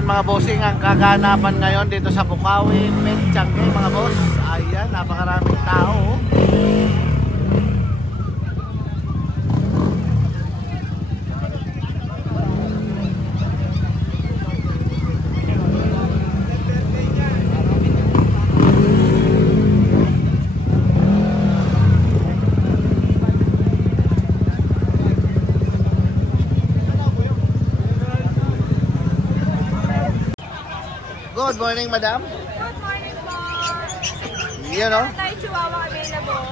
Ayan mga bossing, ang kaganapan ngayon dito sa Bukawi, Metchangge mga boss. Ayan, napakaraming tao. Good morning, madam. Good morning po. Yan o. Tayo chihuahua available.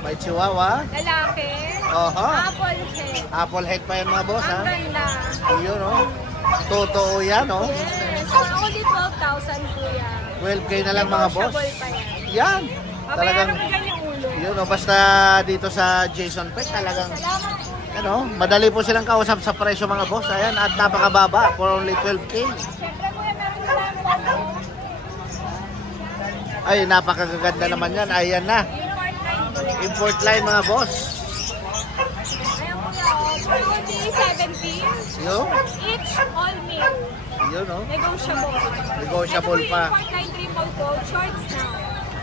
May chihuahua. Lalaki. Oho. Apple head. Apple head pa yan mga boss, ha? Ang ganda. Yun o. Totoo yan o. Yes. Only 12,000 po yan. 12K na lang mga boss. Negotiable pa yan. Yan. Talagang... Talagang, Mabayaran mo yung ulo. yun o. Basta dito sa Jason Pet, talagang, Salamat po. ano, madali po silang kausap sa presyo mga boss. Ayan, at napakababa for only 12K. Siyempre po yan, meron tayo po. Ay, napakaganda naman yan. Ayan na. Import line po yan. Import line mga boss. Ayan po yan. For only 70. Yun. Each all meal. Yun o. Negotiable. Negotiable Ito po pa. yung import line triple coat. Shorts na.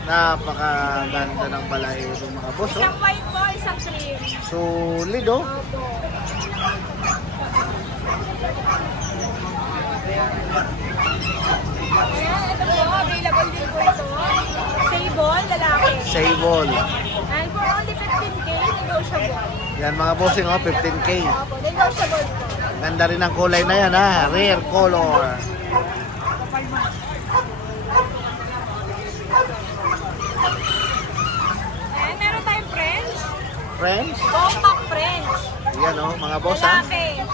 Napakaganda ng balay itong mga boss. Isang white po, isang cream. Solid oh. Opo. Ayan, ito po, available din po ito. Sable, lalaki. Sable. And for only 15K, negotiable. Yan mga bossing oh, 15K. Opo, negotiable po. Ganda rin ang kulay na yan ha. Rare color. And meron tayong French. Friends. Compact French. Yan oh, mga boss ha. Lalaki.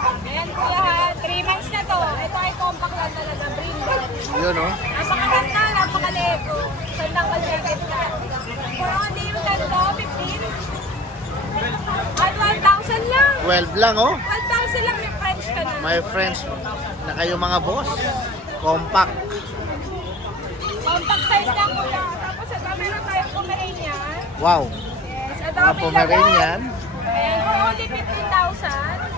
Ayan kuya ha, 3 months na to. Ito ay compact lang talaga, brindle. Yun oh. Napakaganda, napakalego. Sandang kalagit ka. For only yung ganito, 15. At 1,000 lang. 12 lang oh. 1,000 lang may French ka na. My friends na kayo mga boss. Compact. Compact size lang kuya. Tapos ito, meron tayong Pomeranian. Wow. Yes, ito Mga available. Pomeranian. Ayan, for only 15,000.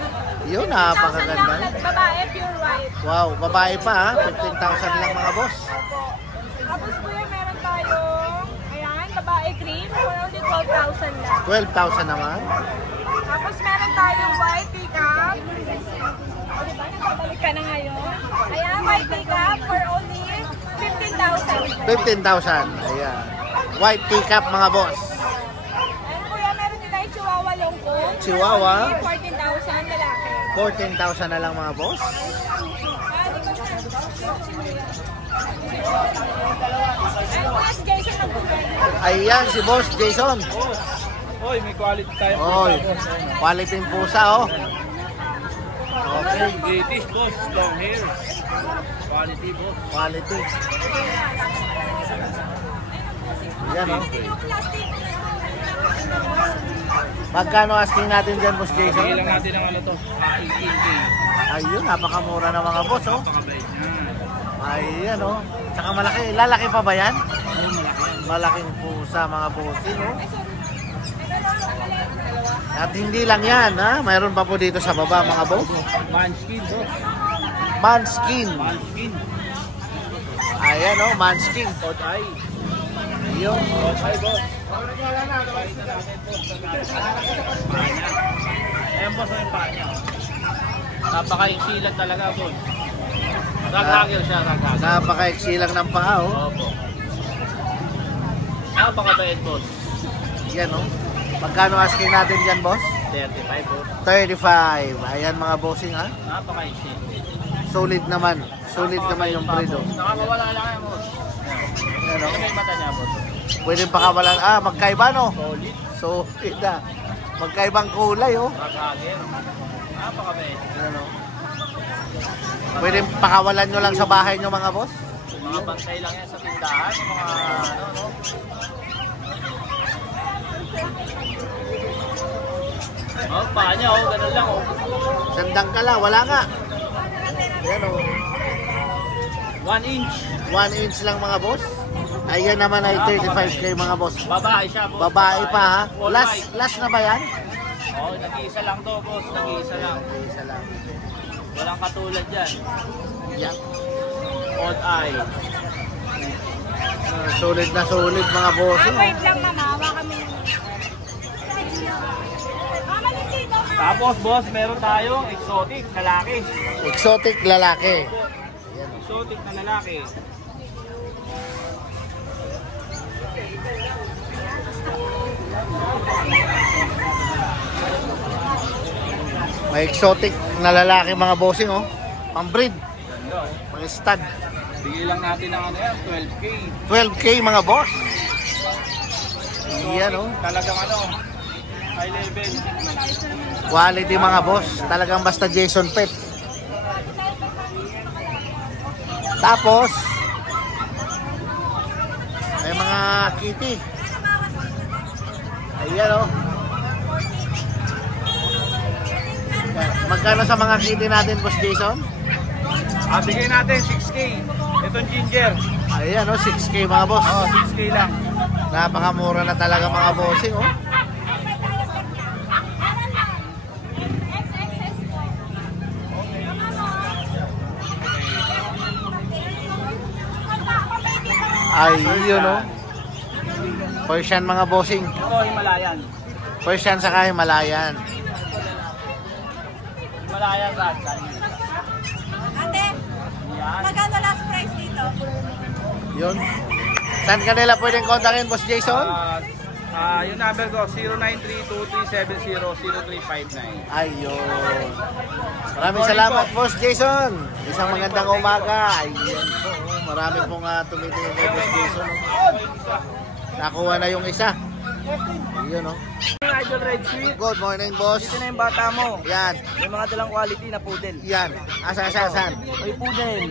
Yun, 15,000 napakaganda. lang, babae, pure white. Wow, babae pa ha. 15,000 lang mga boss. Opo. Tapos kuya, meron tayong, ayan, babae cream, for only 12,000 lang. 12,000 naman. Tapos meron tayong white teacup. O diba, nagbabalik ka na ngayon. Ayan, white teacup for only 15,000. 15,000. Ayan. White teacup mga boss. Ayan kuya, meron din tayo chihuahua long coat. Chihuahua. 14,000 lalaki. 14,000 na lang mga boss. Ayan, boss Jason nagbubay. Ayan si Boss Jason. Oy, may quality tayo. Oy, quality ng pusa oh. Okay, British boss, long hair. Quality boss. quality. Yan oh. Magkano asking natin dyan, Boss Sige Jason? lang natin ang ano to. 18K. Ayun, napakamura na mga boss oh. Pakabait yan. Ayan oh. Tsaka malaki. Lalaki pa ba yan? Malaking pusa mga bossing oh. At hindi lang yan ha. Mayroon pa po dito sa baba mga boss. Manskin boss. Manskin. Manskin. Ayan oh, Manskin. Code eye. Yun. Code eye boss. Ayan boss, yung paa niya. Napaka-isilan talaga boss. Rag-hagger siya, rag-hagger. Napaka-eksi lang ng paa oh. Opo. Napakabait boss. Yan oh. Magkano asking natin dyan, boss? 35 boss. 35. Ayan mga bossing ha. Napaka-isin. Solid naman. Solid naman yung breed oh. Nakakawala lang yan boss. Yan Ano oh. yung mata niya boss? Pwede pakawalan. Ah, magkaiba no? Solid. Solid na. Magkaibang kulay oh. Rag-hagger. Napakabait. Yan oh. Pwede pakawalan nyo lang sa bahay nyo mga boss? Mga bantay lang yan sa tindahan. Mga ano, no? Oh, paa niya, oh, ganun lang, oh. Sandang ka lang. Wala nga. Yan oh. 1 inch. 1 inch lang mga boss. Ayan naman ay 35K mga boss. Babae siya, boss. Babae pa ha. All Last, white. last na ba yan? Oh, nag-iisa lang to, boss. Nag-iisa lang. Isa lang. Wala Walang katulad dyan. Yan. Odd eye. Solid na solid mga bossing. Wait lang mamawa kami ng... Mama, dito ka. Tapos boss, meron tayong exotic lalaki. Exotic lalaki. Exotic na lalaki. May exotic na lalaki mga bossing oh. Pang breed. Ganda, oh. Pang stud. Bigay lang natin ng ano yan, 12K. 12K mga boss. Yan oh. Talagang ano, high level. Quality mga boss. Talagang basta Jason Pet. Tapos may mga kitty. Ayan oh. Magkano sa mga kitty natin, Boss Jason? Bigay natin 6K. Itong ginger. Ayan oh, 6K mga boss. 6K lang. Napakamura na talaga mga bossing oh. Ay, yun oh. Persian mga bossing. Ito, Himalayan. Persian saka Himalayan. Himalayan ragdoll. Ate, magkano last price dito? Yun. Saan ka nila pwedeng kontakin, Boss Jason? Yung number ko, 0932-370-0359. Ayun. Maraming salamat, Boss Jason. Isang magandang umaga. Ayun po. Marami pong tumitingin kay Boss Jason. Nakuha na yung isa. Ayun oh. Idol Red Sweet. Good morning, boss. Ito na yung bata mo. Yan. May mga dalang quality na poodle. Yan. Asan? May poodle.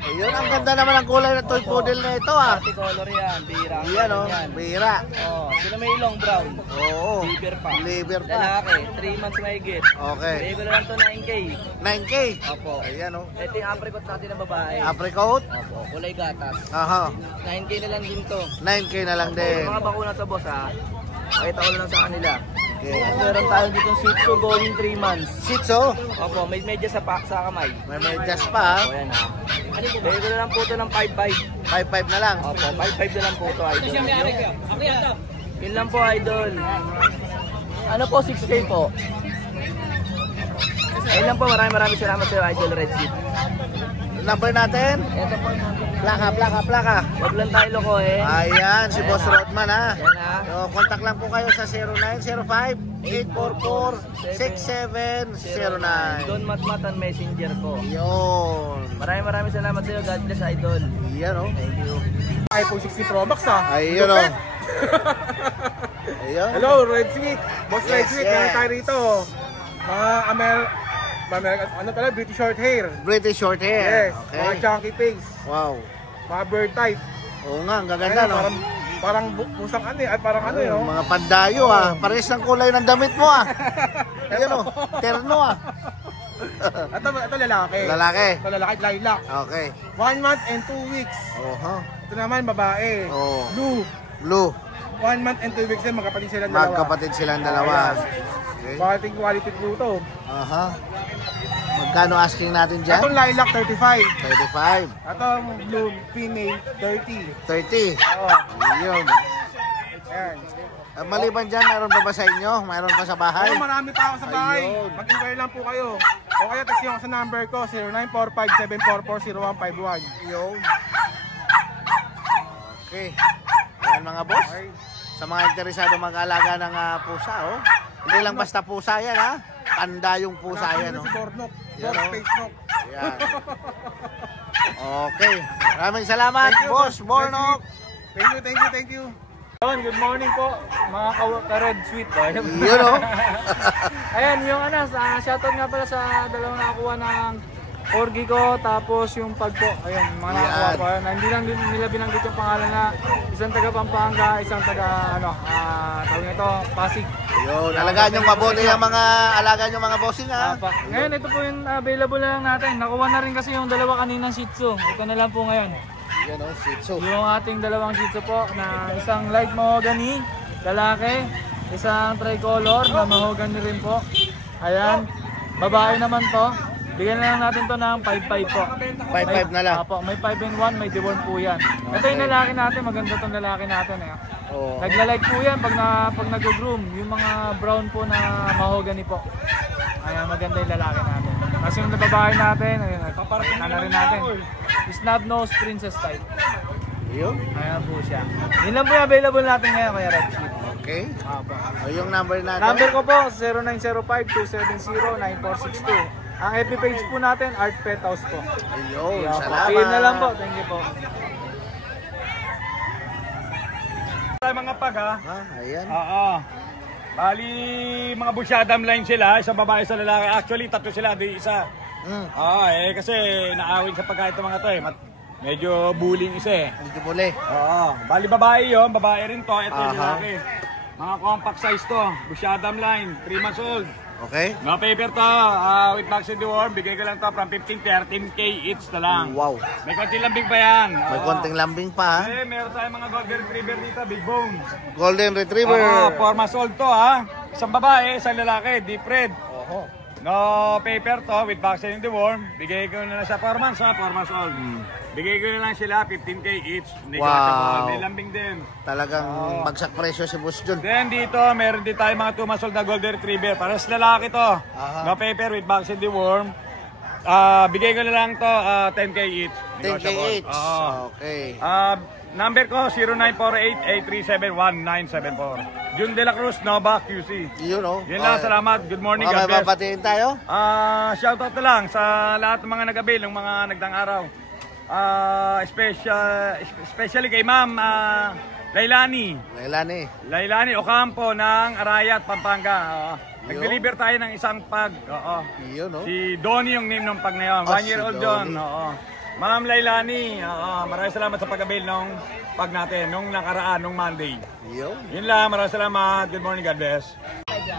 Ayun, ang ganda naman ang kulay ng toy poodle na ito ah. Multicolor yan, bira. Yan oh, bihira. Ito na may long brown. Oo. Liver pa. Liver pa. Lalaki, 3 months mahigit. Okay. Regular lang to 9K. 9K. Opo. Ayan oh. Ito yung apricot natin na babae. Apricot. Opo, kulay gatas. Aha. 9K na lang din to. 9K na lang din. Yung mga bakuna to boss ha. Pakita ko lang sa kanila. Okay. Meron tayo dito Shih Tzu going 3 months. Shih Tzu. Opo, may medyas sa kamay. May medyas pa. O yan ha. Bigay ko na lang po ito ng 5.5. 5.5 na lang. Opo, 5.5 na lang po ito, idol. Yun lang po, idol. Ano po, 6K po? Ayun lang po, maraming salamat sa iyo, Idol Red Seed. Number natin? Ito po. Plaka. Huwag lang tayo loko eh. Ayan, si Boss Rodman ha. Yan ha. So, contact lang po kayo sa 0905-844-6709. Don Matmatan Messenger ko. Yun. Maraming salamat sa iyo. God bless, Idol. Yan o. Thank you. iPhone 60 Pro Max ha. Ayun o. Ayun. Hello, Red Sweet. Boss Red Sweet, meron tayo rito. Ano talaga? British short hair. British short hair. Yes. Okay. Mga chunky face. Wow. Mga bird type. Oo nga, ang gaganda no. Parang pusang ano eh. Parang ano yun. Mga pandayo ah. Parehas ng kulay ng damit mo ah. Ayun o. Terno ah. Ito lalaki. Lalaki. Ito lalaki, lilac. Okay. 1 month and 2 weeks. Oho. Ito naman, babae. Oh. Blue. Blue. 1 month and 2 weeks din, magkapatid silang dalawa. Magkapatid silang dalawa. Okay. Quality blue to. Aha. Magkano asking natin dyan? Itong lilac, 35. 35. Itong blue female, 30. 30. Oo. Yun. Ayan. Maliban dyan, mayroon pa ba sa inyo? Mayroon pa sa bahay? Oo, marami pa ako sa bahay. Ayun. Mag-inquire lang po kayo. O kaya text nyo ako sa number ko, 0945-744-0151. Yun. Okay. Ayan mga boss. Sa mga interesado mag-alaga ng pusa, oh. Hindi lang basta pusa yan, ha. Tanda yung pusa yan, oh. Si Bornok. Yan, oh. Space Nok. Yan. Okay. Maraming salamat, Thank you, Boss Bornok. Thank you. Good morning po, mga ka-Red Sweet. Yun, oh. Ayan, yung shoutout nga pala sa dalawang nakakuha ng Corgi ko, tapos yung pagpo. Ayan, mga nakakuha po. Hindi lang nila binanggit yung pangalan na isang taga Pampanga, isang taga, tawag nito, Pasig. Yun, alagaan yung mabuti yung mga alagaan yung mga bossing, ha. Ngayon, ito po yung available na lang natin. Nakuha na rin kasi yung dalawa kaninang Shih Tzu. Ito na lang po ngayon. Yan, oh, Shih Tzu. Yung ating dalawang Shih Tzu po na isang light mahogany, lalaki, isang tricolor na mahogany rin po. Ayan, babae naman to. Bigyan na lang natin to ng 5-5 po. 5-5 na lang. Apo, may 5 and 1, may deworm po yan. Ito yung lalaki natin, maganda tong lalaki natin eh. Oo. Nagla-like po yan pag nag-groom, yung mga brown po na mahogany po. Ayan, maganda yung lalaki natin. Kasi yung nababahay natin, ayun, na rin natin. Snub nose princess type. Yun. Ayan po siya. Yun lang po yung available natin ngayon, kaya Red Sheep. Okay. Apo. O yung number natin? Number ko po, 0905-270-9462. Ang FB page po natin, Art Pet House po. Ayun, Ayan, salamat. PM na lang po, thank you po. Mga pag ha. Ayan. Oo. Bali, mga busyadam line sila, isang babae sa lalaki. Actually, tatlo sila, di isa. Kasi naawin sa pagkain itong mga to eh. Medyo bullying isa eh. Hindi muli. Oo. Bali babae yun, babae rin to. Ito yung lalaki. Mga compact size to. Busyadam line, 3 months old. Okay. Mga paper to, with vaccine deworm, bigay ko lang to from 15 to 13K each na lang. Wow. May konting lambing pa yan. May konting lambing pa. Eh, meron tayong mga golden retriever dito, big bone. Golden Retriever. 4 months old to ha. Isang babae, isang lalaki, deep red. Oho. No paper to, with vaccine deworm. Bigay ko na lang sa 4 months ha, 4 months old. Bigay ko na lang sila 15K each. Wow. May lambing din. Talagang bagsak presyo si Boss Jun. Then dito, meron din tayo mga 2 months old na golden retriever. Para sa lalaki to. No paper with vaccine deworm. Bigay ko na lang to 10K each. 10K each. Oo. Okay. Number ko 0948-837-1974. Jun De La Cruz, Nova QC. Yun o. Yun lang, salamat. Good morning, Mga may God bless. papatiin tayo? Shoutout na lang sa lahat ng mga nag-avail ng mga nagdang araw. Especially kay Ma'am Lailani Ocampo ng Arayat, Pampanga. Nag-deliver tayo ng isang pag. Yun o. Si Donnie yung name ng pag na yun. 1 year si old yun. Donnie. Ma'am Lailani, maraming salamat sa pag-avail ng pag natin, nung nakaraan, nung Monday. Yun. Yun lang, maraming salamat. Good morning, God bless. Okay.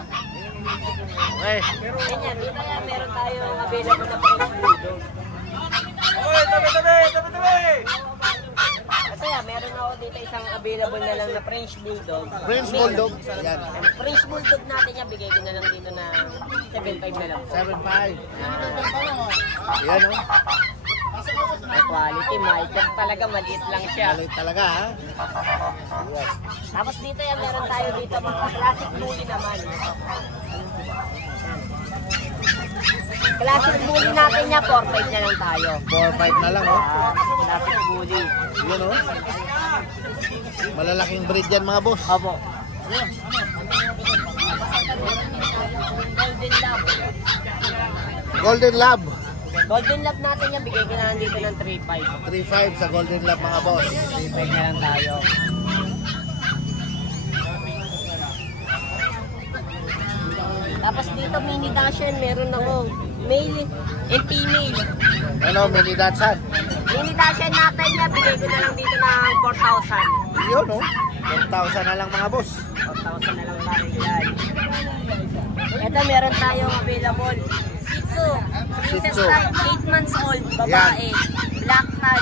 Ganyan, dito yan, meron tayong available na French Bulldog. Oy, tabi! Ito yan, meron ako dito isang available na lang na French Bulldog. French Bulldog. Yan. French Bulldog natin yan, bigay ko na lang dito na 7.5 na lang. 7.5. Yan o. May quality, micro talaga, maliit lang siya. Maliit talaga ha. Yan. Tapos dito yan, meron tayo dito mga classic bully naman. Classic bully natin niya, 4.5 na lang tayo. 4.5 na lang o. Classic bully. Yun o. Malalaking breed yan mga boss. Opo. Golden Lab. Golden Lab. Golden Lab natin yan, bigay ko na lang dito ng 3.5. 3.5 sa Golden Lab mga boss. 3.5 na lang tayo. Tapos dito mini Dachshund, meron ako male and female. Ano, mini Dachshund. Mini Dachshund natin yan, bigay ko na lang dito ng 4,000. Yun o. 4,000 na lang mga boss. 4,000 na lang tayo yan. Ito meron tayong available. Shih Tzu. Princess Tzu. type, 8 months old, babae. Black tan.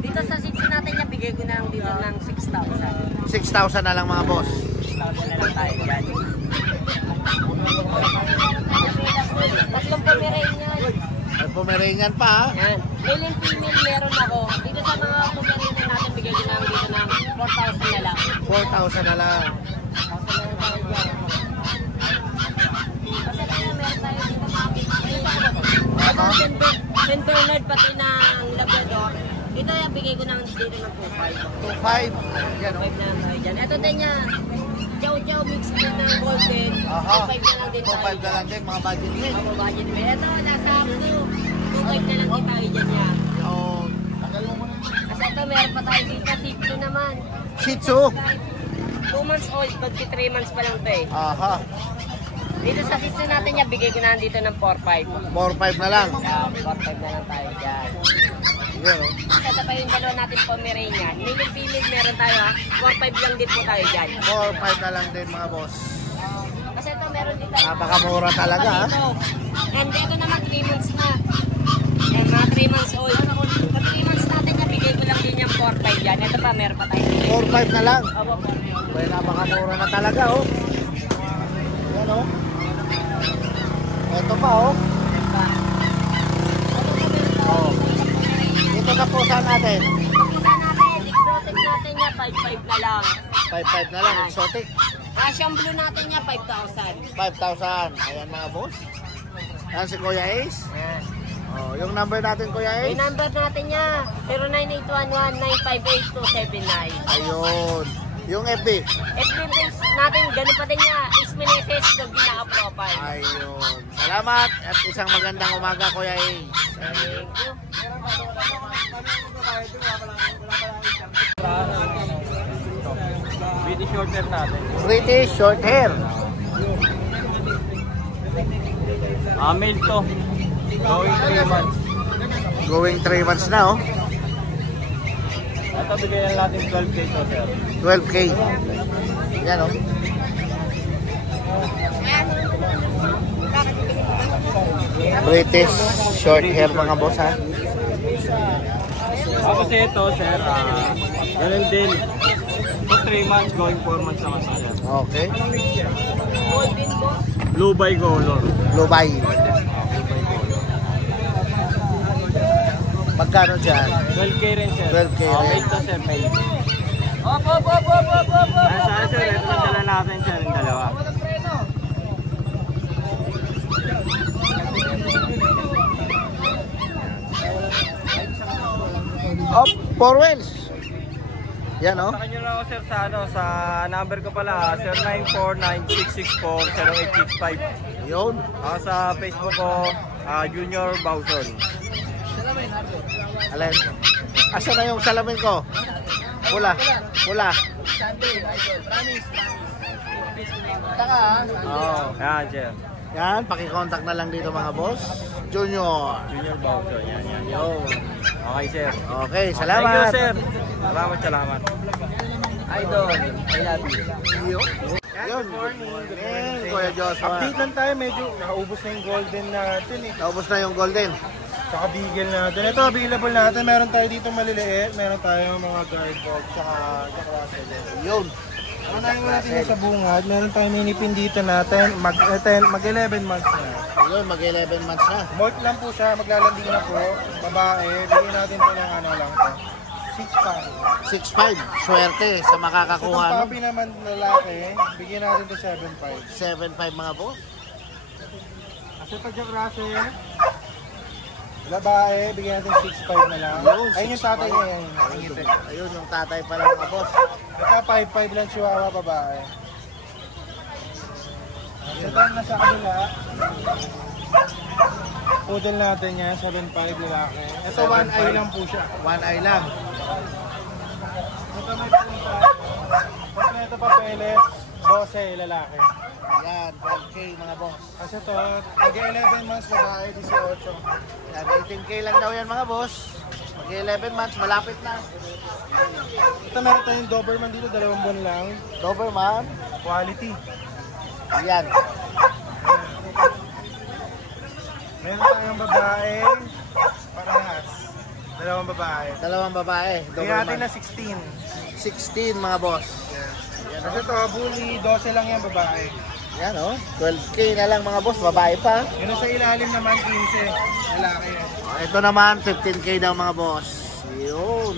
Dito sa Shih Tzu natin yan, bigay ko na lang dito ng 6,000. 6,000 na lang mga boss. 6,000 na lang tayo yan. Tatlong Pomeranian. May Pomeranian pa ha. Yan. Male and female meron ako. Dito sa mga Pomeranian natin, bigay ko na lang dito ng 4,000 na lang. 4,000 na lang. Kasi tayo meron tayo dito mga St. Bernard pati ng Labrador. Dito yung bigay ko na lang dito ng 2.5. 2.5. Yan o. 2.5 na lang tayo dyan. Ito din niya. Chow mix din ng golden. 2.5 na lang din tayo 2.5 na lang din mga budget din. Ako budget din. Ito nasa 2.5 na lang din tayo dyan niya. Yung Kasi ito meron pa tayo dito. Shih Tzu naman. Shih Tzu. 2 months old. Pagki 3 months pa lang ito eh. Aha. Dito sa Shih Tzu natin niya, bigay ko na dito ng 4.5. 4.5 na lang. 4.5 na lang tayo dyan. Yan o. Ito pa yung dalawa natin Pomeranian. Male and female meron tayo ha. 4.5 lang din po tayo dyan. 4.5 na lang din mga boss. Kasi ito meron dito. Napakamura talaga ha. And dito naman 3 months na. And mga 3 months old. Pag 3 months natin niya, bigay ko lang din yung 4.5 yan. Ito pa, meron pa tayo. 4.5 na lang. Opo, 4.5. Well, napakamura na talaga oh. Yan o. Ito pa oh. natin? Isa natin, exotic natin niya, 5.5 na lang. 5.5 na lang, exotic. Russian blue natin niya, 5,000. 5,000. Ayan mga boss. Ayan si Kuya Ace. Oh, yung number natin Kuya Ace. Yung number natin niya, 09811958 Ayun. Yung FB. FB page natin, ganun pa din niya, Isminetes, Dogi naka-profile. Ayun. Salamat at isang magandang umaga Kuya Ace. Thank you. British short hair natin. British short hair. Male to. Going 3 months. Going 3 months na oh. Ito bigyan natin 12K to sir. 12K. Yan oh. British short hair mga boss ha. Tapos ito sir, ganun din. So 3 months, going 4 months naman sir. Okay. Blue by color. Lubay. Magkano dyan? 12K rin sir. 12K rin. Male to sir, male. Saan sir, ito ang dala natin sir, yung dalawa. Oh, 4 wheels. Yan oh. Kontakin nyo lang ako sir sa, sa number ko pala, 0949-664-0865. Yun. Sa Facebook ko, Junior Bauson. Alin? Asa na yung salamin ko? Pula. Pula. Taka oh. Yan sir. Yan, pakicontact na lang dito mga boss. Junior. Junior Bauson. Yan. Yun. Okay sir. Okay, salamat. Thank you sir. Salamat. Idol. I love you. Yun. Kuya Joshua. Update lang tayo, medyo nakaubos na yung golden natin eh. Naubos na yung golden. Tsaka beagle natin. Ito available natin. Meron tayo dito maliliit. Meron tayo mga guard dog. Tsaka russell. Yun. Unahin natin yung sa bungad. Meron tayong minipin dito natin. Mag 11 months na. Yun, mag 11 months na. Molt lang po siya. Maglalanding na po. Babae. Bigyan natin po ng ano lang to. 6.5. 6.5. Swerte sa makakakuha. Itong No? puppy naman lalaki. Bigyan natin to 7.5. 7.5 mga boss. Kasi ito Jack Russell. Babae. Bigyan natin 6.5 na lang. Yun, Ayun yung tatay niya. Ayun. Ayun yung tatay pala mga boss. Ito 5.5 lang chihuahua babae. Ito na sa kabila. Poodle natin yan, 7.5 lalaki. Ito 1 eye lang po siya. 1 eye lang. Ito may punta. Ito papeles, 12 lalaki. Yan, 12K mga boss. Kasi ito, pag 11 months babae, 18. Yan, 18K lang daw yan mga boss. Mag 11 months, malapit na. Ito meron tayong Doberman dito, 2 buwan lang. Doberman. Quality. Yan. Meron tayong babae, parehas. 2 babae. 2 babae. Bigyan natin Doberman. na 16. 16 mga boss. Kasi ito, bully, 12 lang yan babae. Yan oh. 12K na lang mga boss. Babae pa. Yun sa ilalim naman, 15. Lalaki. Ito naman, 15K daw mga boss. Yun.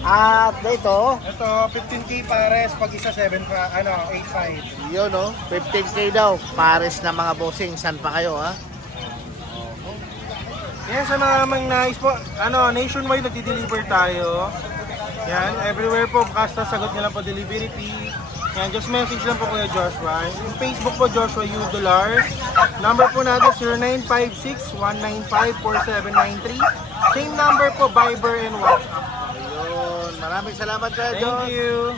At dito, Ito, 15K pares, pag isa 8.5. yun oh. 15K daw. Pares na mga bossing. San pa kayo ha? Yan, sa mga nais po, nationwide nagdi-deliver tayo. Yan, everywhere po, basta sagot nyo lang po delivery fee. Yan, just message lang po Kuya Joshua. Yung Facebook po, Joshua U. Dolar. Number po natin, 0956-195-4793. Same number po, Viber and WhatsApp. Ayun. Maraming salamat Kuya Thank John. you.